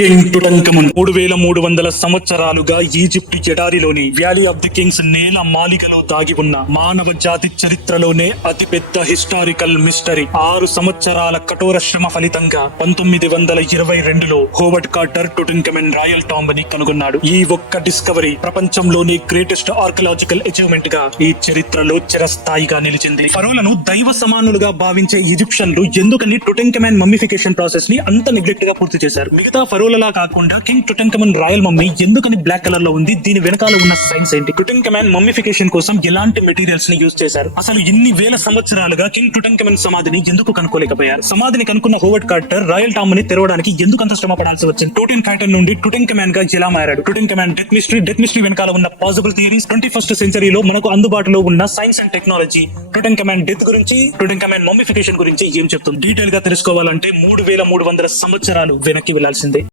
King టుటంకమున్ 3300 సంవత్సరాలుగా Egypt ఎడారిలోని valley of the Kings నేల మాలిగలో దాగి ఉన్న మానవ జాతి చరిత్రలోనే అతిపెద్ద హిస్టారికల్ మిస్టరీ. 6 సంవత్సరాల కఠోర శ్రమ ఫలితంగా 1922లో హోవర్డ్ కార్టర్ టుటంకమున్ రాయల్ టాంబ్ ని కనుగొన్నాడు. ఈ ఒక్క డిస్కవరీ ప్రపంచంలోని గ్రేటెస్ట్ ఆర్కియలాజికల్ అచీవ్మెంట్ గా ఈ చరిత్రలో చిరస్థాయిగా నిలిచింది. ఫరోలను దైవ సమానులుగా భావించే ఈజిప్షియన్లు ఎందుకని టుటంకమున్ మమ్మిఫికేషన్ ప్రాసెస్ ని అంత నెగ్లెక్ట్ గా పూర్తి చేశారు? మిగతా ఫరోలలా కాకుండా కింగ్ టుటంకమున్ రాయల్ మమ్మీ ఎందుకని బ్లాక్ కలర్ లో ఉంది? దీని వెనకాల ఉన్న సైన్స్ ఏంటి? టుటంకమున్ మమ్మిఫికేషన్ కోసం ఎలాంటి మెటీరియల్స్ ని యూజ్ చేశారు? అసలు ఇన్ని వేల సంవత్సరాలుగా కింగ్ టుటంకమున్ సమాధిని ఎందుకు కనుక్కోలేకపోయారు? సమాధిని కనుక్కున్న హోవర్డ్ కార్టర్ రాయల్ టాంబ్ ని తెరవడానికి ఎందుకు అంత శ్రమ పడాల్సి వచ్చింది? టోటెన్ ఖైటన్ నుండి టుటంకమున్ గా ఎలా మారాడు? టుటంకమున్ డెత్ మిస్టరీ వెనకాల ఉన్న పాసిబుల్ థియరీస్, 21st సెంచరీలో మనకు అందుబాటులో ఉన్న సైన్స్ అండ్ టెక్నాలజీ టుటంకమున్ డెత్ గురించి, టుటంకమున్ మమ్మిఫికేషన్ గురించి ఏం చెప్తుంది? డీటెయిల్ గా తెలుసుకోవాలంటే 3300 సంవత్సరాలు వెనక్కి వెళ్లాల్సిందే.